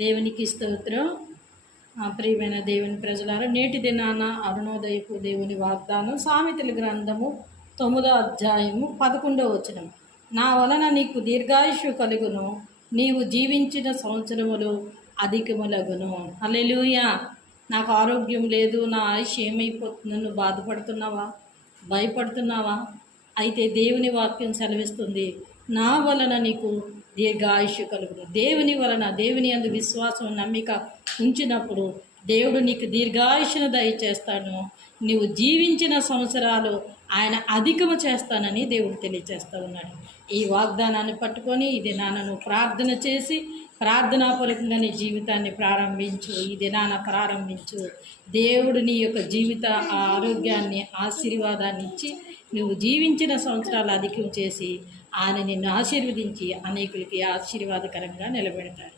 దేవునికి స్తోత్రం. ప్రియమైన దేవుని ప్రజలారా, నేటి దినాన అరుణోదయపు దేవుని వాగ్దానం సామెతల గ్రంథము 9వ అధ్యాయము 11వ వచనం. నా వలన నీకు దీర్ఘాయుష్యు కలుగును, నీవు జీవించిన సంవత్సరములు అధికములగును. హల్లెలూయా. నాకు ఆరోగ్యం లేదు, నా ఆయుష్ ఏమైపోతుంది, నువ్వు బాధపడుతున్నావా, భయపడుతున్నావా? అయితే దేవుని వాక్యం సెలవిస్తుంది, నా వలన నీకు దీర్ఘాయుష్యు కలుగును. దేవుని వలన, దేవుని యందు విశ్వాసం నమ్మిక ఉంచినప్పుడు దేవుడు నీకు దీర్ఘాయుష్ను దయచేస్తాను. నీవు జీవించిన సంవత్సరాలు ఆయన అధికము చేస్తానని దేవుడు తెలియచేస్తూ ఉన్నాడు. ఈ వాగ్దానాన్ని పట్టుకొని ఈ దినాలను ప్రార్థన చేసి ప్రార్థనాపూర్వకంగా నీ జీవితాన్ని ప్రారంభించు. ఈ దినాన ప్రారంభించు. దేవుడు నీ యొక్క జీవిత ఆరోగ్యాన్ని, ఆశీర్వాదాన్ని ఇచ్చి నువ్వు జీవించిన సంవత్సరాలు అధికం చేసి ఆయన నిన్ను ఆశీర్వదించి అనేకులకి ఆశీర్వాదకరంగా నిలబెడతాడు.